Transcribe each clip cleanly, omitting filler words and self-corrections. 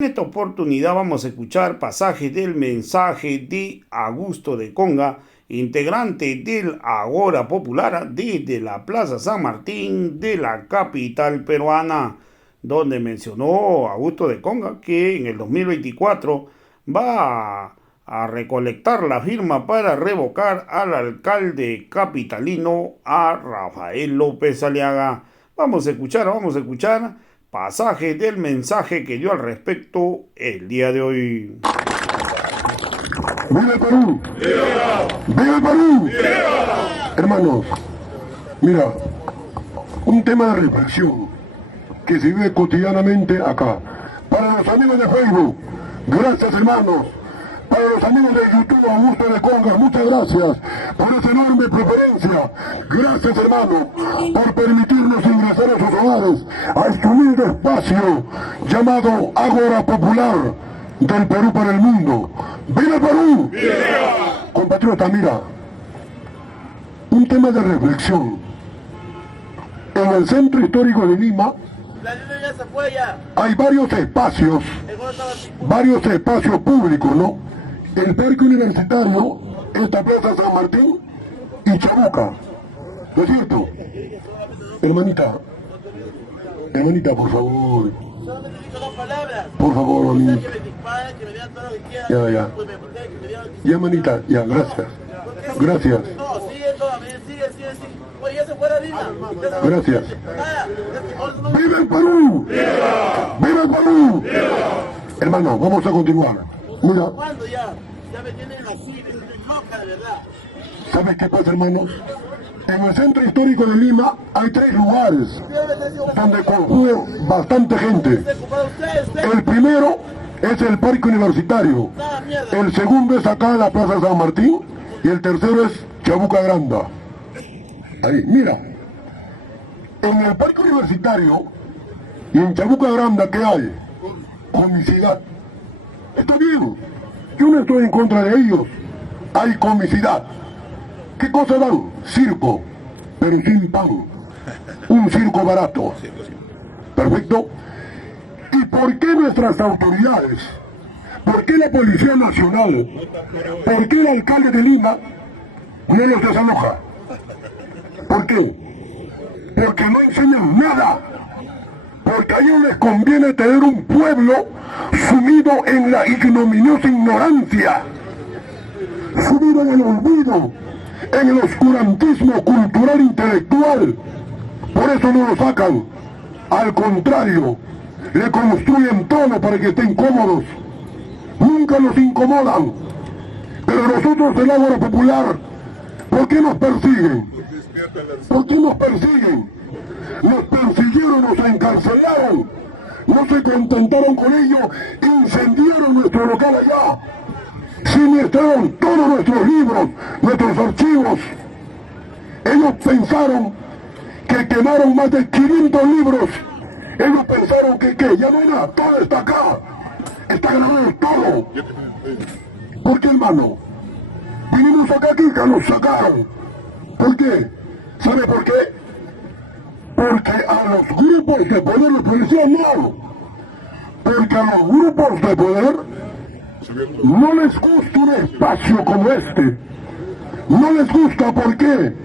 En esta oportunidad vamos a escuchar pasajes del mensaje de Augusto de Conga, integrante del Agora Popular desde la Plaza San Martín de la capital peruana, donde mencionó Augusto de Conga que en el 2024 va a recolectar la firma para revocar al alcalde capitalino, a Rafael López Aliaga. Vamos a escuchar pasaje del mensaje que dio al respecto el día de hoy. ¡Viva el Perú! ¡Viva! ¡Viva el Perú! ¡Viva! Hermanos, mira, un tema de reflexión que se vive cotidianamente acá. Para los amigos de Facebook, gracias hermanos. Para los amigos de YouTube, Augusto de Conga, muchas gracias por esa enorme preferencia. Gracias hermano por permitirnos ingresar a sus hogares, a este humilde espacio llamado Ágora Popular del Perú para el mundo. ¡Viva el Perú! ¡Viva! Compatriota, mira, un tema de reflexión. En el centro histórico de Lima hay varios espacios públicos, ¿no? El Parque Universitario, esta Plaza San Martín y Chabuca. ¿No es cierto? Hermanita, por favor. Por favor, mami. Ya. Ya, hermanita, ya, gracias. Gracias. Gracias. ¡Viva el Perú! ¡Viva el Perú! Hermano, vamos a continuar. Mira. ¿Cuándo ya? Ya me tienen así, me tienen loca de verdad. ¿Sabes qué pasa, hermanos? En el centro histórico de Lima hay 3 lugares donde confluye bastante gente. El primero es el Parque Universitario, el segundo es acá en la Plaza San Martín y el tercero es Chabuca Granda. Ahí, mira. En el Parque Universitario y en Chabuca Granda, ¿qué hay? Comicidad. Está bien, yo no estoy en contra de ellos. Hay comicidad. ¿Qué cosa dan? Circo, pero sin pan. Un circo barato. Perfecto. ¿Y por qué nuestras autoridades? ¿Por qué la Policía Nacional? ¿Por qué el alcalde de Lima no los desaloja? ¿Por qué? Porque no enseñan nada. Porque a ellos les conviene tener un pueblo sumido en la ignominiosa ignorancia, sumido en el olvido, en el oscurantismo cultural intelectual. Por eso no lo sacan. Al contrario, le construyen todo para que estén cómodos. Nunca los incomodan. Pero nosotros del Ágora Popular, ¿por qué nos persiguen? ¿Por qué nos persiguen? Nos persiguieron, nos encarcelaron, no se contentaron con ello, incendiaron nuestro local allá, sinistraron todos nuestros libros, nuestros archivos. Ellos pensaron que quemaron más de 500 libros. Ellos pensaron que ya no era, todo está acá, está grabado todo. ¿Por qué, hermano? Vinimos acá, Kika, nos sacaron. ¿Por qué? ¿Sabe por qué? Porque a los grupos de poder de policía no. Porque a los grupos de poder no les gusta un espacio como este. No les gusta, ¿por qué?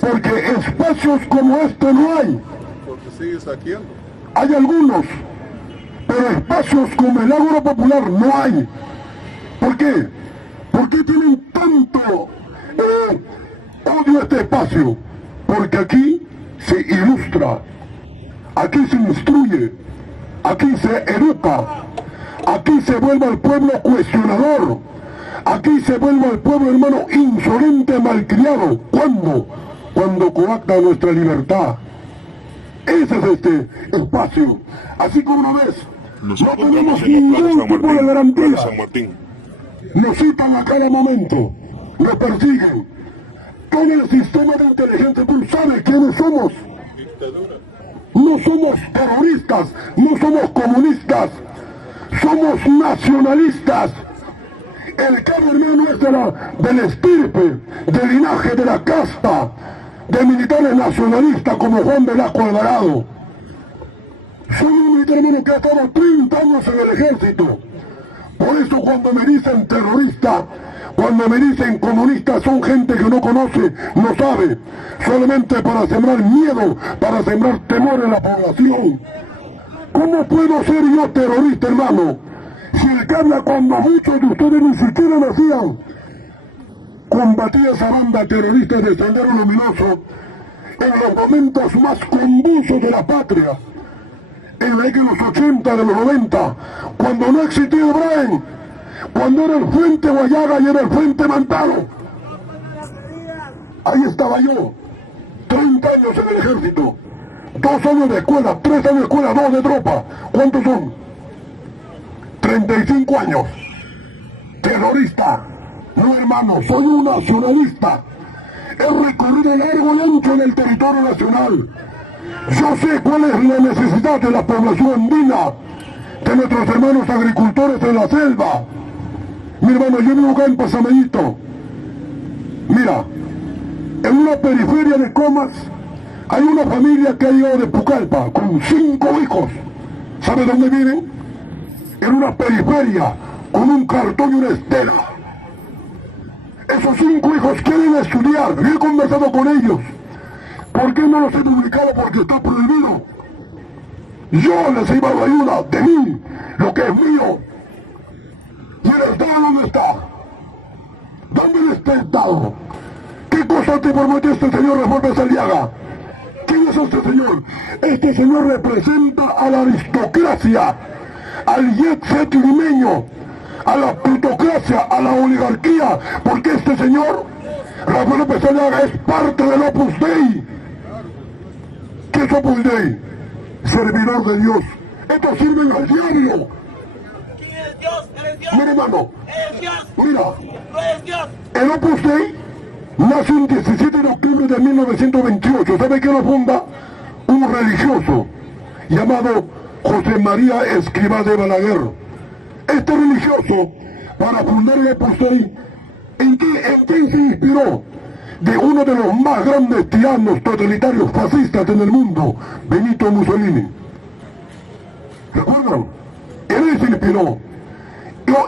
Porque espacios como este no hay. Porque sigue saqueando. Hay algunos, pero espacios como el Ágora Popular no hay. ¿Por qué? ¿Por qué tienen tanto odio a este espacio? Porque aquí se ilustra, aquí se instruye, aquí se educa, aquí se vuelve al pueblo cuestionador, aquí se vuelve al pueblo, hermano, insolente, malcriado. ¿Cuándo? Cuando coacta nuestra libertad. Ese es este espacio. Así como lo ves, no tenemos ningún tipo de garantía. Nos citan a cada momento, nos persiguen. Todo el sistema de inteligencia sabe quiénes somos. No somos terroristas, no somos comunistas, somos nacionalistas. El cabo hermano es del estirpe, del linaje, de la casta, de militares nacionalistas como Juan Velasco Alvarado. Soy un militar, hermano, que ha estado 30 años en el ejército. Por eso cuando me dicen terrorista, cuando me dicen comunista, son gente que no conoce, no sabe, solamente para sembrar miedo, para sembrar temor en la población. ¿Cómo puedo ser yo terrorista, hermano? Si el que habla cuando muchos de ustedes ni siquiera nacían. Combatí a esa banda terrorista de Sendero Luminoso en los momentos más convulsos de la patria, en la década de los 80, de los 90, cuando no existía el Brain, cuando era el Frente Guayaga y era el Frente Mantaro. Ahí estaba yo, 30 años en el ejército, 2 años de escuela, 3 años de escuela, 2 de tropa. ¿Cuántos son? 35 años. Terrorista. No, hermano, soy un nacionalista. He recorrido largo y ancho en el territorio nacional. Yo sé cuál es la necesidad de la población andina, de nuestros hermanos agricultores en la selva. Mi hermano, yo vivo acá en Pasamayito. Mira, en una periferia de Comas hay una familia que ha llegado de Pucallpa con 5 hijos. ¿Sabe dónde viven? En una periferia con un cartón y una estela. Esos 5 hijos quieren estudiar. Yo he conversado con ellos. ¿Por qué no los he publicado? Porque está prohibido. Yo les he llevado ayuda de mí, lo que es mío. ¿Y el Estado dónde está? ¿Dónde está el Estado? ¿Qué cosa te prometió este señor Reforma Saliaga? ¿Quién es este señor? Este señor representa a la aristocracia, al jet set limeño, a la plutocracia, a la oligarquía, porque este señor, Rafael López Aliaga, es parte del Opus Dei. ¿Qué es Opus Dei? Servidor de Dios. Estos sirven al diablo. ¿Quién es Dios? ¿Eres Dios? Mira, hermano, ¿Eres Dios? mira, ¿No eres Dios? el Opus Dei nace el 17 de octubre de 1928. ¿Sabe quién lo funda? Un religioso llamado José María Escrivá de Balaguer. Este religioso, para fundar el Opus Dei, ¿en quién se inspiró? De uno de los más grandes tiranos totalitarios fascistas en el mundo, Benito Mussolini. ¿Recuerdan? Él se inspiró.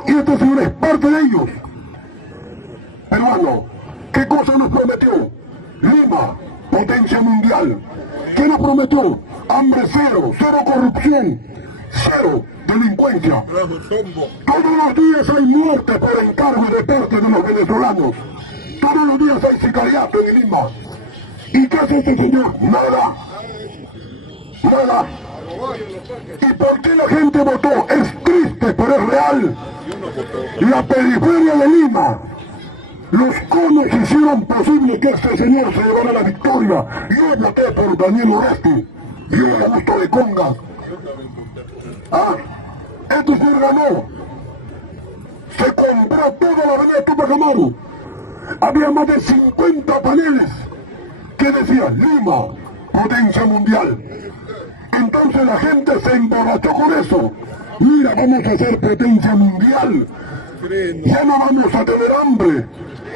Y este señor es parte de ellos. Hermano, ¿qué cosa nos prometió? Lima, potencia mundial. ¿Qué nos prometió? Hambre cero, cero corrupción, cero delincuencia. Todos los días hay muerte por encargo de parte de los venezolanos. Todos los días hay sicariato en Lima. ¿Y qué hace este señor? Nada. Nada. ¿Y por qué la gente votó? Es triste, pero es real. La periferia de Lima, los conos hicieron posible que este señor se llevara la victoria. Yo voté por Daniel Oresti. Yo, Augusto de Conga. Ah, este señor ganó. Se compró toda la avenida Tupac Amaru. Había más de 50 paneles que decían Lima, potencia mundial. Entonces la gente se emborrachó con eso. Mira, vamos a ser potencia mundial. Ya no vamos a tener hambre.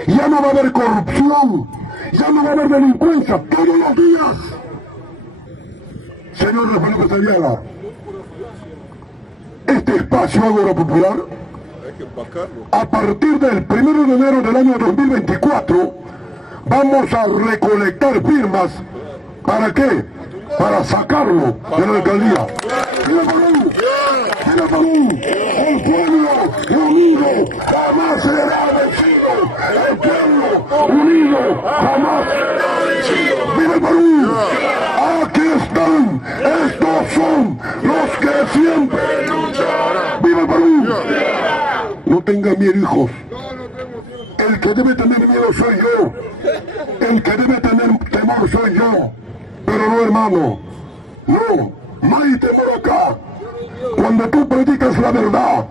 Ya no va a haber corrupción. Ya no va a haber delincuencia todos los días. Señor Rafael López Aliaga, este espacio Ágora Popular, a partir del 1 de enero del año 2024, vamos a recolectar firmas. ¿Para qué? Para sacarlo de la alcaldía. ¡Viva Perú! ¡Viva Perú! El pueblo unido jamás será vencido. El pueblo unido jamás será vencido. ¡Viva Perú! Aquí están. Estos son los que siempre lucharán. ¡Viva Perú! No tengan miedo, hijos. El que debe tener miedo soy yo. El que debe tener temor soy yo. Pero no, hermano. No hay temor acá. Cuando tú predicas la verdad,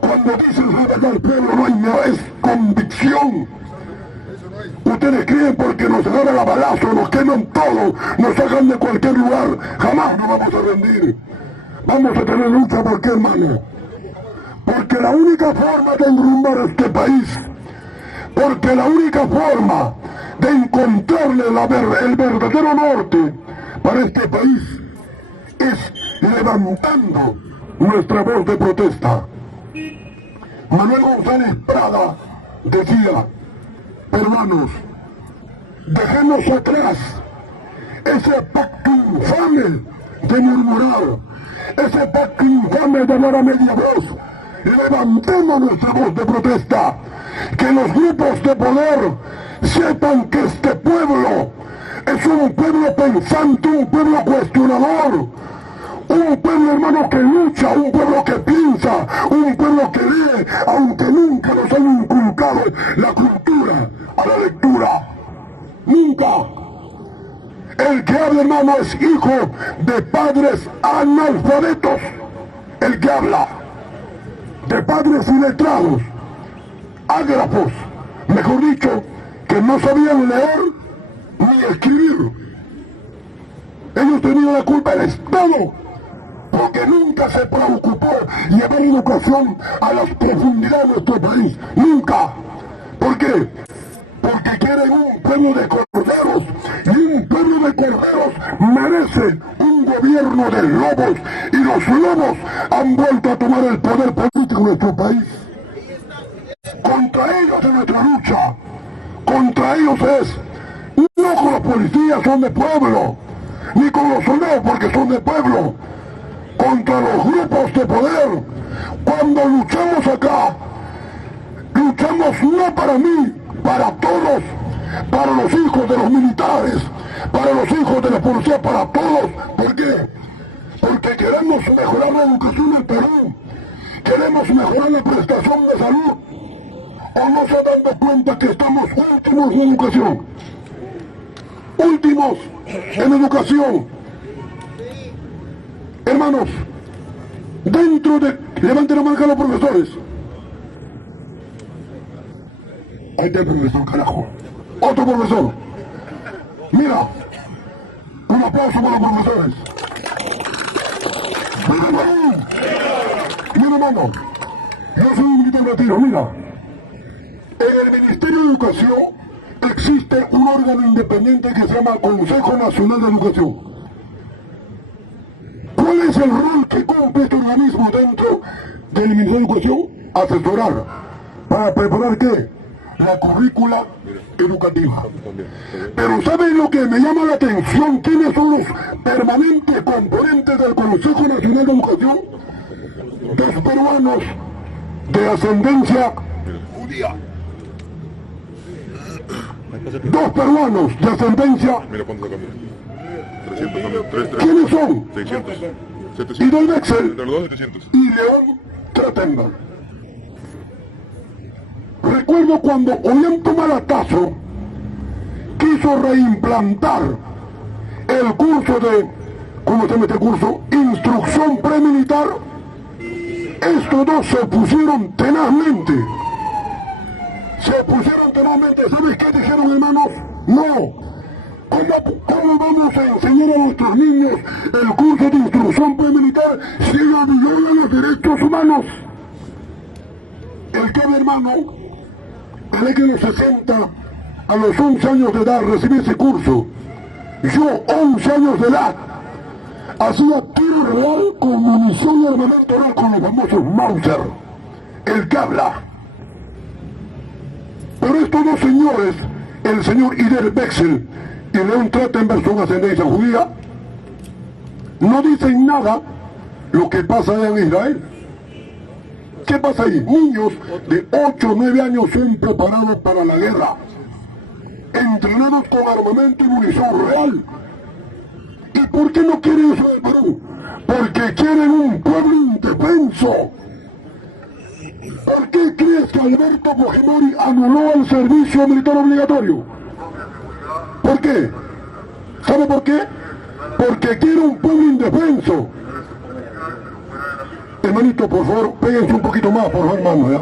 cuando dices la verdad al pueblo, no hay miedo, es convicción. Ustedes creen porque nos agarran a balazo, nos queman todo, nos sacan de cualquier lugar. Jamás nos vamos a rendir. Vamos a tener lucha. ¿Por qué, hermano? Porque la única forma de enrumbar este país, porque la única forma de encontrarle el verdadero norte para este país es levantando nuestra voz de protesta. Manuel González Prada decía: hermanos, dejemos atrás ese pacto infame de murmurar, ese pacto infame de hablar a media voz. Levantemos nuestra voz de protesta, que los grupos de poder sepan que este pueblo es un pueblo pensante, un pueblo cuestionador, un pueblo, hermano, que lucha, un pueblo que piensa, un pueblo que lee, aunque nunca nos han inculcado la cultura a la lectura. Nunca. El que habla, hermano, es hijo de padres analfabetos. El que habla de padres iletrados, ágrafos, mejor dicho, que no sabían leer ni escribir. Ellos tenían la culpa del Estado, porque nunca se preocupó llevar educación a las profundidades de nuestro país. Nunca. ¿Por qué? Porque quieren un pueblo de corderos, y un pueblo de corderos merece un gobierno de lobos, y los lobos han vuelto a tomar el poder político en nuestro país. Contra ellos es nuestra lucha, contra ellos es, no con los policías, son de pueblo, ni con los soldados porque son de pueblo, contra los grupos de poder. Cuando luchamos acá, luchamos no para mí, para todos, para los hijos de los militares, para los hijos de la policía, para todos. ¿Por qué? Porque queremos mejorar la educación en Perú, queremos mejorar la prestación de salud. ¿O no se dan cuenta que estamos últimos en educación? Últimos en educación. Hermanos, dentro de... Levanten la mano a los profesores. Ahí está el profesor, carajo. Otro profesor. Mira. Un aplauso para los profesores. Mira, hermano. Yo soy un militar latino, mira. En el Ministerio de Educación existe un órgano independiente que se llama Consejo Nacional de Educación. ¿Cuál es el rol que cumple este organismo dentro del Ministerio de Educación? Asesorar. ¿Para preparar qué? La currícula educativa. Pero ¿saben lo que me llama la atención? ¿Quiénes son los permanentes componentes del Consejo Nacional de Educación? Dos peruanos de ascendencia judía. Dos peruanos de ascendencia. Mira cuánto saca, mira. 300 también. ¿Quiénes son? 600. 700. Y del Bexel. Entre los dos, 700. Y León Trachtenberg. Recuerdo cuando Ollanta Humala quiso reimplantar el curso de, ¿cómo se llama este curso? Instrucción premilitar. Estos dos se opusieron tenazmente. ¿Sabes qué dijeron, hermanos? No. ¿Cómo vamos a enseñar a nuestros niños el curso de instrucción premilitar si ellos violan los derechos humanos? El que, hermano, a que a los 60, a los 11 años de edad recibí ese curso. Yo, 11 años de edad, hacía tiro real con munición y armamento real con los famosos Mauser. El que habla. Pero estos dos señores, el señor Idel Bexel y León Trachtenberg, son ascendencia judía, no dicen nada lo que pasa allá en Israel. ¿Qué pasa ahí? Niños de 8 o 9 años son preparados para la guerra, entrenados con armamento y munición real. ¿Y por qué no quieren eso del Perú? Porque quieren un pueblo indefenso. ¿Por qué crees que Alberto Fujimori anuló el servicio militar obligatorio? ¿Por qué? ¿Sabe por qué? Porque quiere un pueblo indefenso. Hermanito, por favor, péguense un poquito más, por favor, hermano, ¿ya?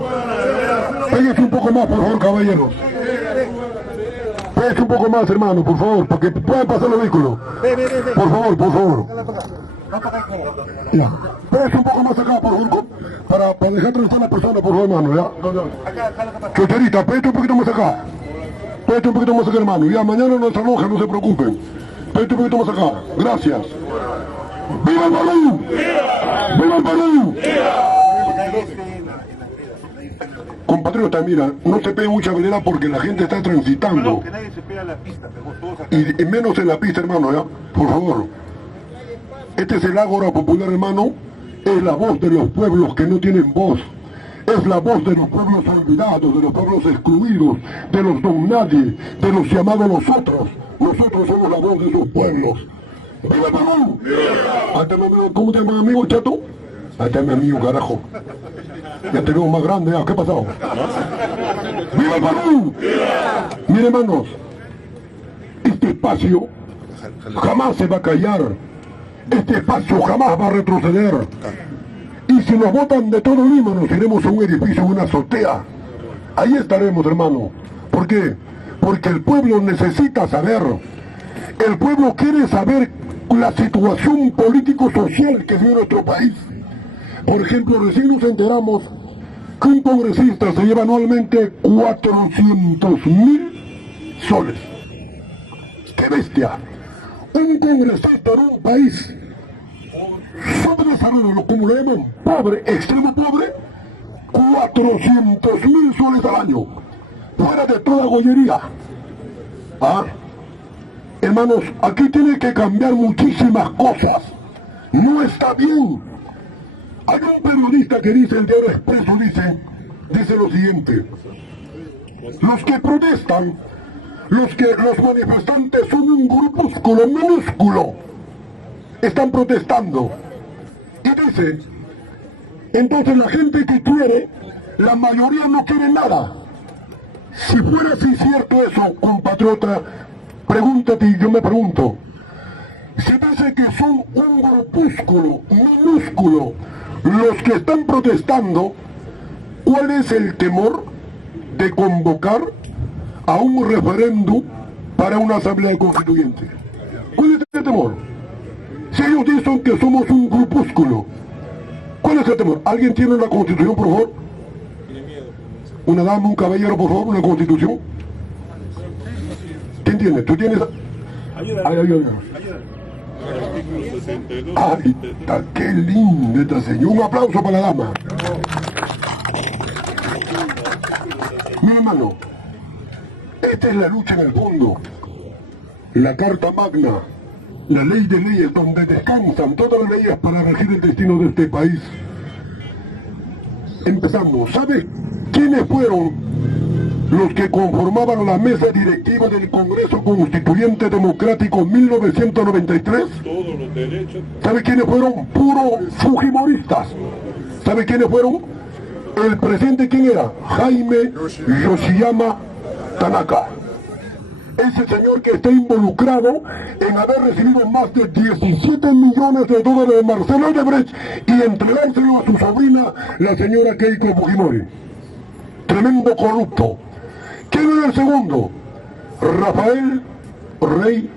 Péguense un poco más, por favor, caballeros. Péguense un poco más, hermano, por favor, para que puedan pasar los vehículos. Por favor, por favor. Ya. Péguense un poco más acá, por favor, para dejar transitar a la persona, por favor, hermano, ¿ya? Chocherita, péguense un poquito más acá. Péguense un poquito más acá, hermano. Ya, mañana no se enojen, no se preocupen. Péguense un poquito más acá. Gracias. ¡Viva el Perú! ¡Viva el Perú! Compatriotas, mira, no se pegue mucha vereda porque la gente está transitando. No, que nadie se pega a la pista, pero todos acá. Y menos en la pista, hermano, ¿ya? Por favor. Este es el Ágora Popular, hermano. Es la voz de los pueblos que no tienen voz. Es la voz de los pueblos olvidados, de los pueblos excluidos, de los don nadie, de los llamados nosotros. Nosotros somos la voz de esos pueblos. ¡Viva Perú! Hasta mi amigo, ¿cómo te llamas, amigo, chato? Hasta mi amigo, carajo. Ya te veo más grande, ¿qué ha pasado? ¡Viva Perú! Miren, hermanos, este espacio jamás se va a callar. Este espacio jamás va a retroceder. Y si nos votan de todo Lima, nos iremos a un edificio, a una azotea. Ahí estaremos, hermano. ¿Por qué? Porque el pueblo necesita saber. El pueblo quiere saber la situación político-social que vive nuestro país. Por ejemplo, recién nos enteramos que un congresista se lleva anualmente 400.000 soles. ¡Qué bestia! Un congresista en un país subdesarrollado, como lo llaman, pobre, extremo pobre, 400.000 soles al año, fuera de toda gollería. Hermanos, aquí tiene que cambiar muchísimas cosas. No está bien. Hay un periodista que dice, el Diario Expreso dice lo siguiente: los que protestan, los manifestantes son un grupúsculo minúsculo, están protestando. Y dice, entonces la gente que quiere, la mayoría no quiere nada. Si fuera así cierto eso, compatriota, pregúntate y yo me pregunto, si dice que son un grupúsculo minúsculo los que están protestando, ¿cuál es el temor de convocar a un referéndum para una asamblea constituyente? ¿Cuál es el temor? Si ellos dicen que somos un grupúsculo, ¿cuál es el temor? ¿Alguien tiene una constitución, por favor? Una dama, un caballero, por favor, una constitución. ¿Quién tiene? ¿Tú tienes? Ayúdame. Ay, qué linda esta señora. Un aplauso para la dama. Mi hermano, esta es la lucha en el fondo. La Carta Magna, la ley de leyes donde descansan todas las leyes para regir el destino de este país. Empezamos. ¿Sabe quiénes fueron los que conformaban la mesa directiva del Congreso Constituyente Democrático 1993? Todos los derechos. ¿Sabe quiénes fueron? Puros fujimoristas. ¿Sabe quiénes fueron? El presidente, ¿quién era? Jaime Yoshiyama Tanaka. Ese señor que está involucrado en haber recibido más de 17 millones de dólares de Marcelo Odebrecht y entregárselo a su sobrina, la señora Keiko Fujimori. Tremendo corrupto. ¿Quién era el segundo? Rafael Rey.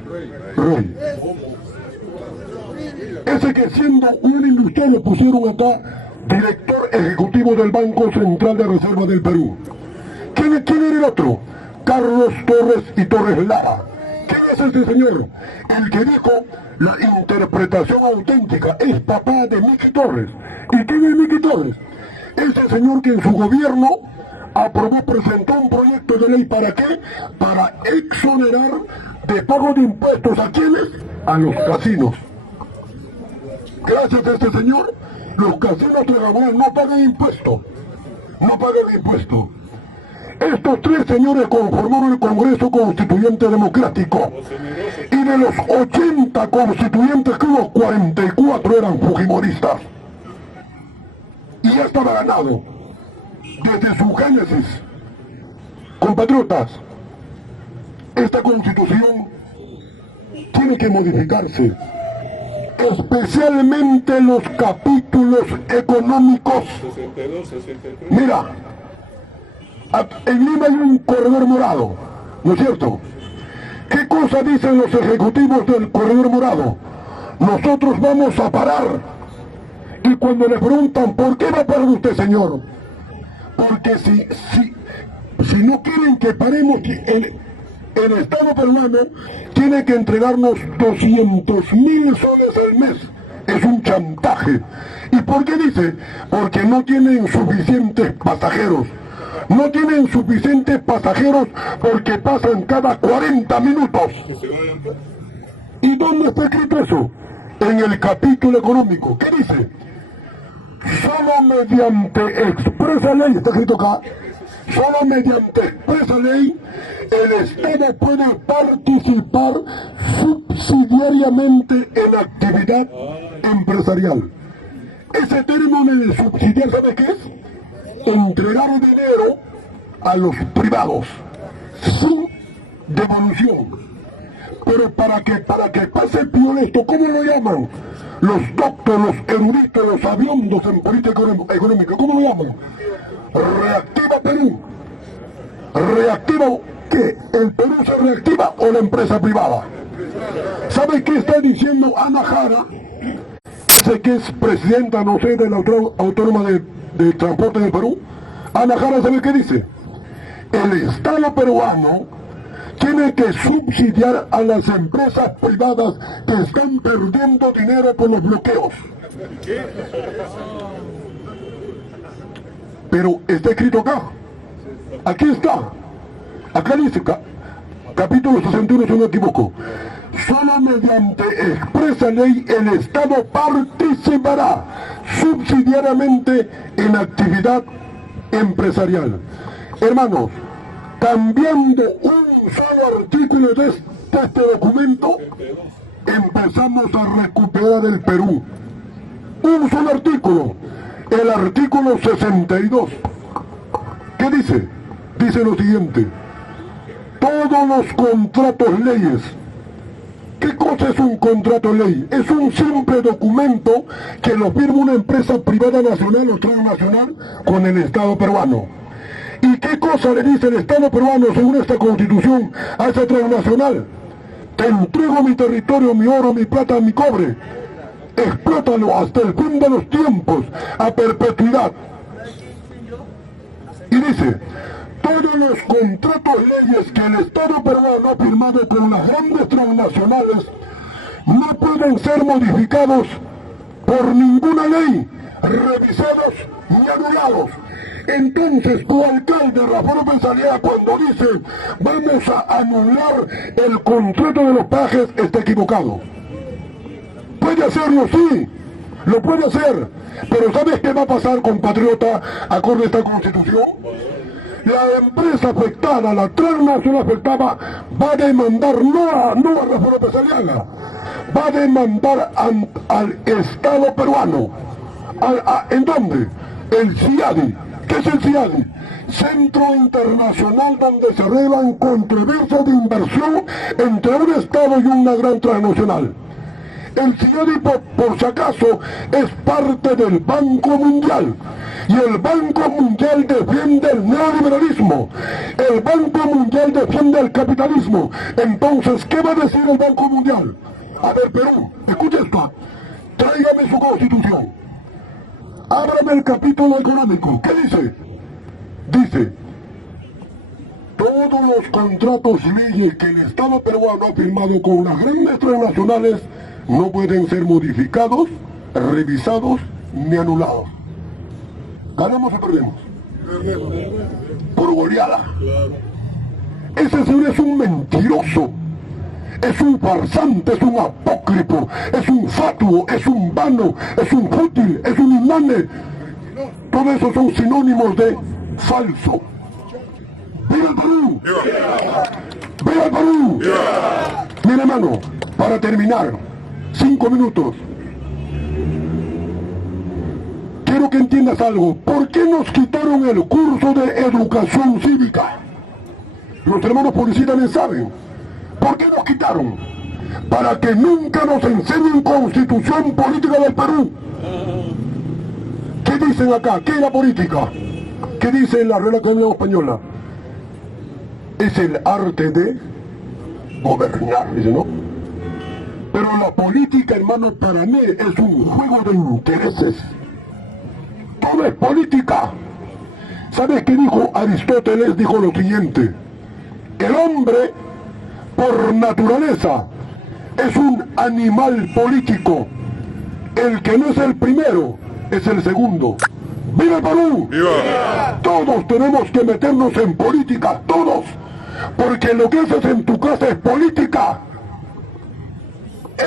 Ese que siendo un industrial le pusieron acá director ejecutivo del Banco Central de Reserva del Perú. ¿Quién era el otro? Carlos Torres y Torres Lara. ¿Quién es este señor? El que dijo la interpretación auténtica es papá de Miki Torres. ¿Y quién es Miki Torres? Ese señor que en su gobierno presentó un proyecto de ley. ¿Para qué? Para exonerar de pago de impuestos. ¿A quiénes? A los casinos. Gracias a este señor, los casinos de Gabón no pagan impuestos. No pagan impuestos. Estos tres señores conformaron el Congreso Constituyente Democrático. Y de los 80 constituyentes, que los 44 eran fujimoristas. Y ya estaba ganado desde su génesis. Compatriotas, esta Constitución tiene que modificarse, especialmente los capítulos económicos. 62, 63. Mira, en Lima hay un corredor morado, ¿no es cierto? ¿Qué cosa dicen los ejecutivos del corredor morado? Nosotros vamos a parar. Y cuando le preguntan, ¿por qué va a parar usted, señor? Porque si no quieren que paremos, el Estado peruano tiene que entregarnos 200.000 soles al mes es un chantaje. ¿Y por qué dice? Porque no tienen suficientes pasajeros. No tienen suficientes pasajeros porque pasan cada 40 minutos. ¿Y dónde está escrito eso? En el capítulo económico. ¿Qué dice? Solo mediante expresa ley, está escrito acá, solo mediante expresa ley el Estado puede participar subsidiariamente en actividad empresarial. Ese término de subsidiar, ¿sabe qué es? Entregar dinero a los privados sin devolución. Pero para que pase peor esto, ¿cómo lo llaman? Los doctos, los eruditos, los aviondos en política económica, ¿cómo lo llaman? Reactiva Perú. ¿Reactiva qué? ¿El Perú se reactiva o la empresa privada? ¿Sabe qué está diciendo Ana Jara? Sé que es presidenta, no sé, de la Autónoma de Transporte del Perú. Ana Jara, ¿sabe qué dice? El Estado peruano tiene que subsidiar a las empresas privadas que están perdiendo dinero por los bloqueos. Pero está escrito acá. Aquí está. Acá dice, capítulo 61, si no me equivoco. Solo mediante expresa ley el Estado participará subsidiariamente en actividad empresarial. Hermanos, cambiando un solo artículo de este documento, empezamos a recuperar el Perú. Un solo artículo, el artículo 62. ¿Qué dice? Dice lo siguiente: todos los contratos leyes. ¿Qué cosa es un contrato ley? Es un simple documento que lo firma una empresa privada nacional o transnacional con el Estado peruano. ¿Y qué cosa le dice el Estado peruano según esta Constitución a esa transnacional? Te entrego mi territorio, mi oro, mi plata, mi cobre. Explótalo hasta el fin de los tiempos, a perpetuidad. Y dice, todos los contratos leyes que el Estado peruano ha firmado con las grandes transnacionales no pueden ser modificados por ninguna ley, revisados ni anulados. Entonces tu alcalde Rafael López Aliaga, cuando dice vamos a anular el contrato de los pajes, está equivocado. Puede hacerlo, sí, lo puede hacer, pero ¿sabes qué va a pasar, compatriota, acorde a esta Constitución? La empresa afectada, la transnacional afectada, va a demandar no a Rafael López Aliaga, va a demandar al Estado peruano. ¿En dónde? El CIADI. ¿Qué es el CIADI? Centro Internacional donde se arreglan controversias de inversión entre un Estado y una gran transnacional. El CIADI, por si acaso, es parte del Banco Mundial. Y el Banco Mundial defiende el neoliberalismo. El Banco Mundial defiende el capitalismo. Entonces, ¿qué va a decir el Banco Mundial? A ver, Perú, escucha esto. Tráigame su Constitución. Ábrame el capítulo económico. ¿Qué dice? Dice, todos los contratos leyes que el Estado peruano ha firmado con las grandes transnacionales no pueden ser modificados, revisados ni anulados. ¿Ganamos o perdemos? Por goleada. Ese señor es un mentiroso, es un farsante, es un apócrifo, es un fatuo, es un vano, es un fútil, es un inane. Todo eso son sinónimos de falso. ¡Viva el Perú! ¡Viva el Perú! Mira, hermano, para terminar, 5 minutos. Quiero que entiendas algo. ¿Por qué nos quitaron el curso de educación cívica? Los hermanos policías también saben. ¿Por qué nos quitaron? Para que nunca nos enseñen constitución política del Perú. ¿Qué dicen acá? ¿Qué es la política? ¿Qué dice en la Real Academia Española? Es el arte de gobernar, dice, ¿no? Pero la política, hermano, para mí es un juego de intereses. Todo es política. ¿Sabes qué dijo Aristóteles? Dijo lo siguiente: el hombre, por naturaleza, es un animal político. El que no es el primero, es el segundo. ¡Viva el Perú! ¡Viva! Todos tenemos que meternos en política, todos. Porque lo que haces en tu casa es política.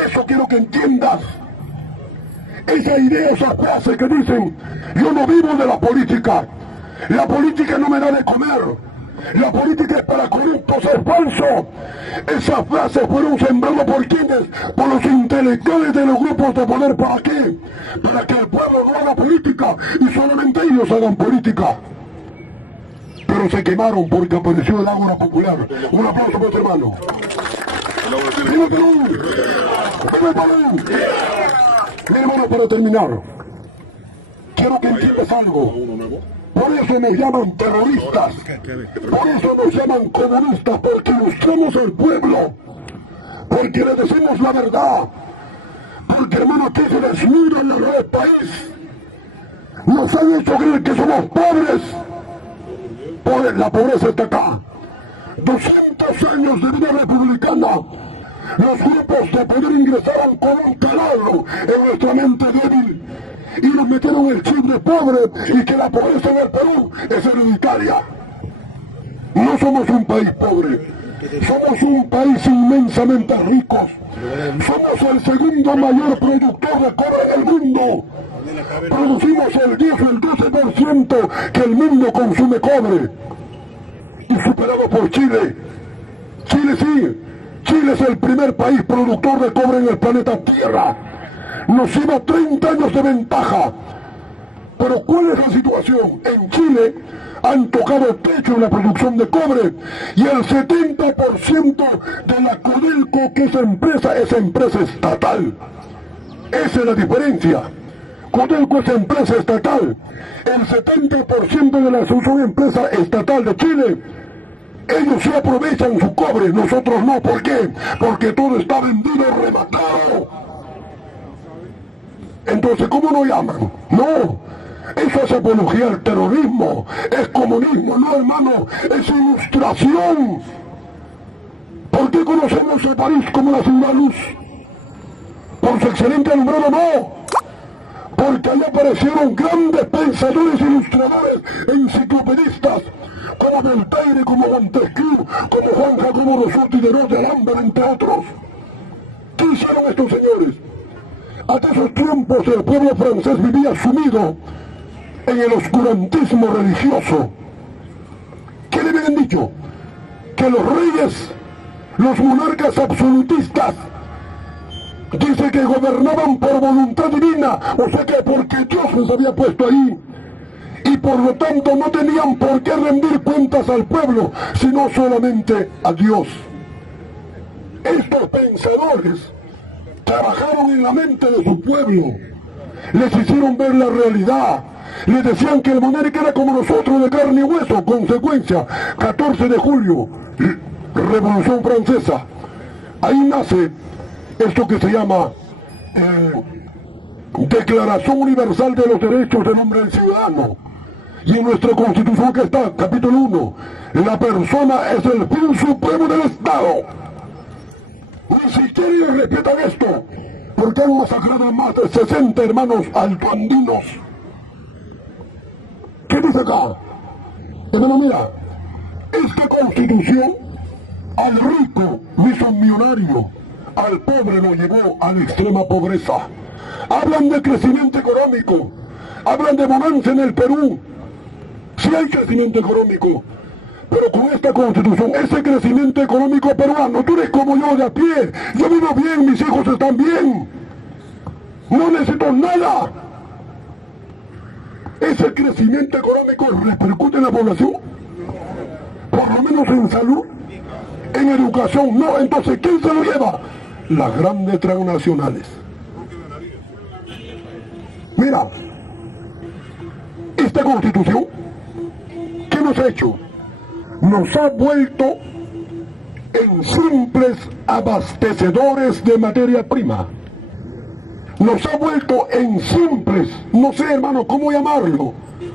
Eso quiero que entiendas. Esa idea, esa frase que dicen, yo no vivo de la política no me da de comer, la política es para corruptos, es falso. Esas frases fueron sembradas por quienes, por los intelectuales de los grupos de poder. ¿Para qué? Para que el pueblo no haga política y solamente ellos hagan política. Pero se quemaron porque apareció el Ágora Popular. Un aplauso para este hermano. ¡Viva el Perú! ¡Viva el Perú! Mi hermano, para terminar, quiero que entiendas algo. Por eso nos llaman terroristas, por eso nos llaman comunistas, porque ilustramos al pueblo, porque le decimos la verdad, porque hermano, aquí se desnuda la verdad del país. Nos han hecho creer que somos pobres. La pobreza está acá. 200 años de vida republicana. Los grupos de poder ingresaron con un taladro en nuestra mente débil y nos metieron el chip de pobre y que la pobreza en el Perú es hereditaria. No somos un país pobre, somos un país inmensamente ricos. Somos el segundo mayor productor de cobre en el mundo. Producimos el 10 o el 12% que el mundo consume cobre. Y superado por Chile. Chile sí. Chile es el primer país productor de cobre en el planeta Tierra. Nos lleva 30 años de ventaja. Pero ¿cuál es la situación? En Chile han tocado techo en la producción de cobre y el 70% de la Codelco, que es empresa estatal. Esa es la diferencia. Codelco es empresa estatal. El 70% de la son empresa estatal de Chile. Ellos sí aprovechan su cobre, nosotros no. ¿Por qué? Porque todo está vendido, rematado. Entonces, ¿cómo nos llaman? No, eso es apología al terrorismo, es comunismo, no hermano, es ilustración. ¿Por qué conocemos a París como la ciudad luz? ¿Por su excelente alumbrado? No. Porque allá aparecieron grandes pensadores, ilustradores, enciclopedistas, como Voltaire, como Montesquieu, como Juan Jacobo Rousseau, Diderot de Alembert, entre otros. ¿Qué hicieron estos señores? Hasta esos tiempos el pueblo francés vivía sumido en el oscurantismo religioso. ¿Qué le habían dicho? Que los reyes, los monarcas absolutistas, dice que gobernaban por voluntad divina, o sea que porque Dios les había puesto ahí, y por lo tanto no tenían por qué rendir cuentas al pueblo, sino solamente a Dios. Estos pensadores trabajaron en la mente de su pueblo, les hicieron ver la realidad, les decían que el monarca era como nosotros, de carne y hueso. Consecuencia, 14 de julio, Revolución Francesa. Ahí nace esto que se llama Declaración Universal de los Derechos del Hombre y del Ciudadano. Y en nuestra Constitución que está, capítulo 1, la persona es el fin supremo del Estado. Ni siquiera ellos respetan esto, porque han masacrado a más de 60 hermanos altoandinos. ¿Qué dice acá? Hermano, mira, esta Constitución al rico lo hizo millonario, al pobre lo llevó a la extrema pobreza. Hablan de crecimiento económico, hablan de bonanza en el Perú. Sí hay crecimiento económico, pero con esta Constitución, ese crecimiento económico peruano, tú eres como yo de a pie, yo vivo bien, mis hijos están bien, no necesito nada. Ese crecimiento económico repercute en la población, por lo menos en salud, en educación, no. Entonces, ¿quién se lo lleva? Las grandes transnacionales. Mira, esta Constitución, ¿qué nos ha hecho? Nos ha vuelto en simples abastecedores de materia prima. Nos ha vuelto en simples, no sé hermano cómo llamarlo,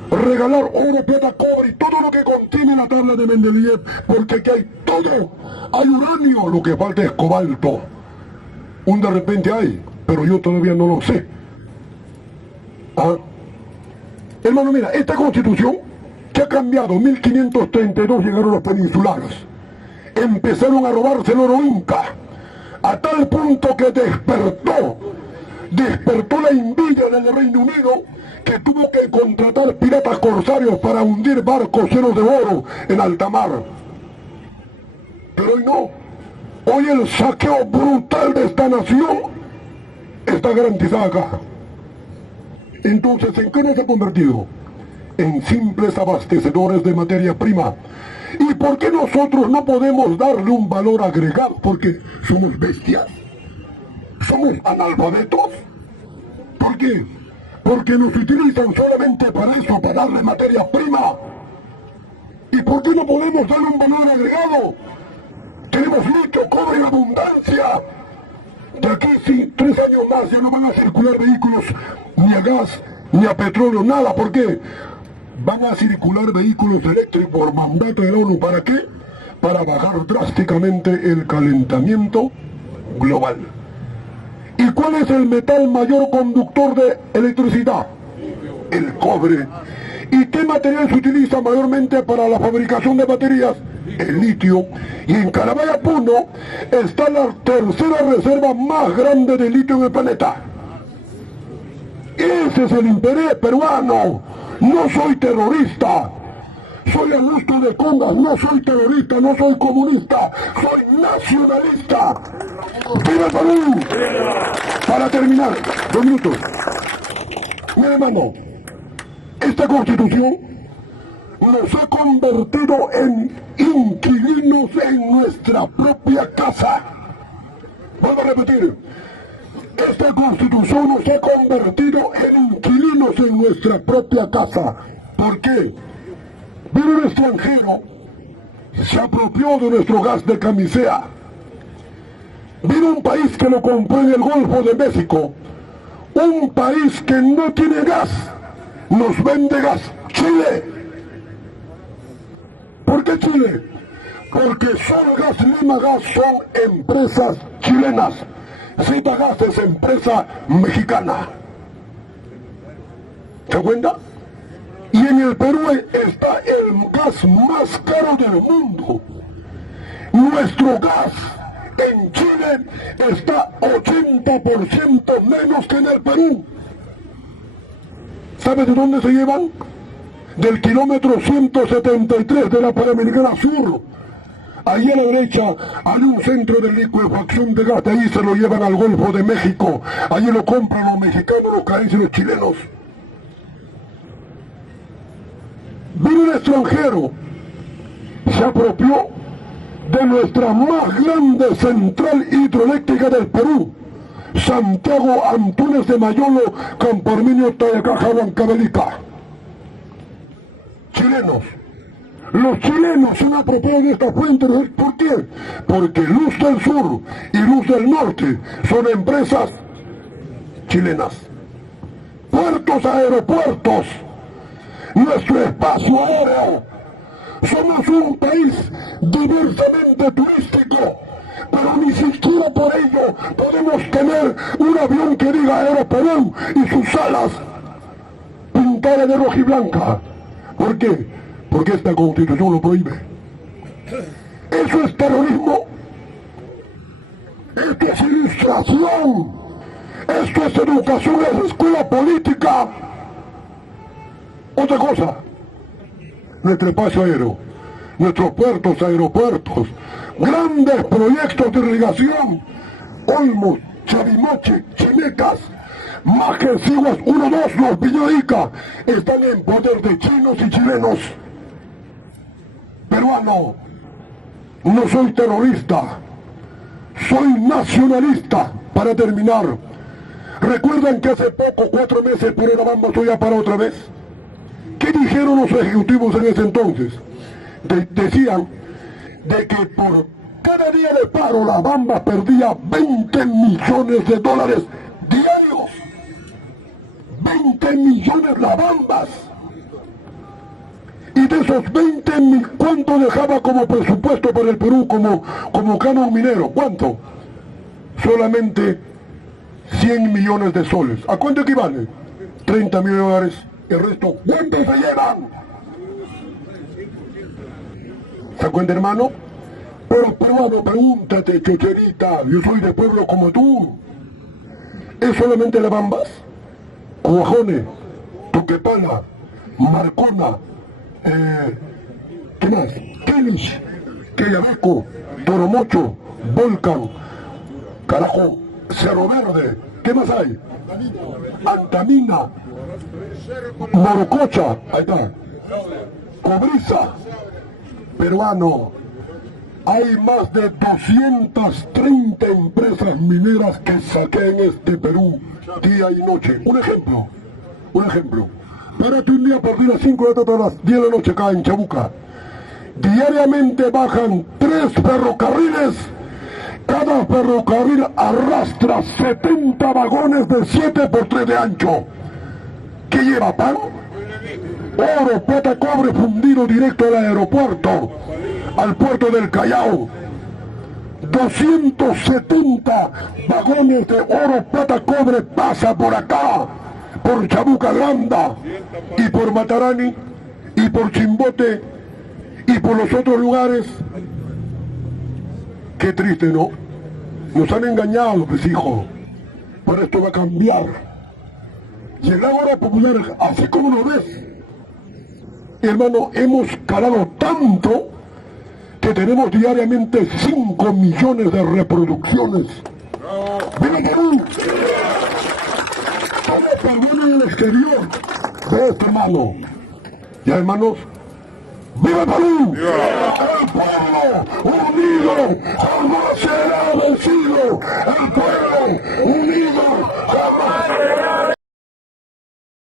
regalar oro, plata, cobre y todo lo que contiene la tabla de Mendeleev, porque aquí hay todo. Hay uranio, lo que falta es cobalto. Un de repente hay, pero yo todavía no lo sé. ¿Ah? Hermano, mira, esta constitución que ha cambiado, 1532 llegaron los peninsulares, empezaron a robarse el oro inca, a tal punto que despertó la envidia del Reino Unido, que tuvo que contratar piratas corsarios para hundir barcos llenos de oro en alta mar. Pero hoy no. Hoy el saqueo brutal de esta nación está garantizado acá. Entonces, ¿en qué nos ha convertido? En simples abastecedores de materia prima. ¿Y por qué nosotros no podemos darle un valor agregado? Porque somos bestias. Somos analfabetos. ¿Por qué? Porque nos utilizan solamente para eso, para darle materia prima. ¿Y por qué no podemos darle un valor agregado? Tenemos litio, cobre en abundancia. De aquí, sí, 3 años más ya no van a circular vehículos ni a gas, ni a petróleo, nada. ¿Por qué? Van a circular vehículos eléctricos por mandato de la ONU. ¿Para qué? Para bajar drásticamente el calentamiento global. ¿Y cuál es el metal mayor conductor de electricidad? El cobre. ¿Y qué material se utiliza mayormente para la fabricación de baterías? El litio. Y en Carabaya, Puno, está la tercera reserva más grande de litio en el planeta. Ese es el interés peruano. No soy terrorista. Soy Augusto de Congas, no soy terrorista, no soy comunista, soy nacionalista. ¡Viva el Perú! Para terminar, 2 minutos. Mi hermano, esta constitución nos ha convertido en inquilinos en nuestra propia casa. Vuelvo a repetir, esta constitución nos ha convertido en inquilinos en nuestra propia casa. ¿Por qué? Vino un extranjero, se apropió de nuestro gas de camisea. Vino un país que lo compró en el Golfo de México, un país que no tiene gas, nos vende gas. Chile. ¿Por qué Chile? Porque Solgas, Lima Gas son empresas chilenas. Zeta es empresa mexicana. ¿Se cuenta? Y en el Perú está el gas más caro del mundo. Nuestro gas en Chile está 80% menos que en el Perú. ¿Sabe de dónde se llevan? Del kilómetro 173 de la Panamericana Sur. Ahí a la derecha hay un centro de licuefacción de gas, de ahí se lo llevan al Golfo de México. Allí lo compran los mexicanos, los canadienses y los chilenos. Vino un extranjero, se apropió de nuestra más grande central hidroeléctrica del Perú, Santiago Antunes de Mayolo, Camparminio, Tayacaja, Huancavelica. Chilenos. Los chilenos se han apropiado de esta fuente. ¿Por qué? Porque Luz del Sur y Luz del Norte son empresas chilenas. Puertos, aeropuertos, nuestro espacio aéreo. Somos un país diversamente turístico, pero ni siquiera por ello podemos tener un avión que diga Aeroperú y sus alas pintadas de roja y blanca. ¿Por qué? Porque esta constitución lo prohíbe. Eso es terrorismo. Esto es ilustración. Esto es educación, es escuela política. Otra cosa, nuestro espacio aéreo, nuestros puertos, aeropuertos, grandes proyectos de irrigación, Olmos, Chavimoche, Chimecas, Majesiguas 1, 2, los Piñadica, están en poder de chinos y chilenos. Peruano, no soy terrorista, soy nacionalista. Para terminar, ¿recuerdan que hace poco, 4 meses, por la Bamba ya para otra vez? ¿Qué dijeron los ejecutivos en ese entonces? Decían de que por cada día de paro la Bamba perdía 20 millones de dólares diarios. 20 millones la Bambas. Y de esos 20, ¿cuánto dejaba como presupuesto para el Perú como canon minero? ¿Cuánto? Solamente 100 millones de soles. ¿A cuánto equivale? 30 millones de dólares. El resto, ¿cuánto se llevan? ¿Se cuenta, hermano? Pero peruano, pregúntate, chocherita, yo soy de pueblo como tú. ¿Es solamente la Bambas? Cuajone, Toquepala, Marcona, ¿qué más? Tenis, Queyabeco, Toromocho, Volcan, carajo, Cerro Verde, ¿qué más hay? Antamina, Morococha, ahí está, Cobriza, peruano. Hay más de 230 empresas mineras que saquean este Perú día y noche. Un ejemplo. Párate un día por día 5 de la tarde a las 10 de la noche acá en Chabuca. Diariamente bajan 3 ferrocarriles. Cada ferrocarril arrastra 70 vagones de 7 por 3 de ancho. ¿Qué lleva, pan? Oro, plata, cobre fundido directo al aeropuerto, al puerto del Callao. 270 vagones de oro, plata, cobre pasa por acá, por Chabuca Granda, y por Matarani, y por Chimbote, y por los otros lugares. Qué triste, ¿no? Nos han engañado, pues, hijo. Pero esto va a cambiar. Y el Ágora Popular, así como lo ves, hermano, hemos calado tanto que tenemos diariamente 5 millones de reproducciones. ¡Viva Perú! Somos personas del exterior de este hermano. Y hermanos, ¡viva Perú! ¡Viva! ¡El pueblo unido jamás será vencido! ¡El pueblo unido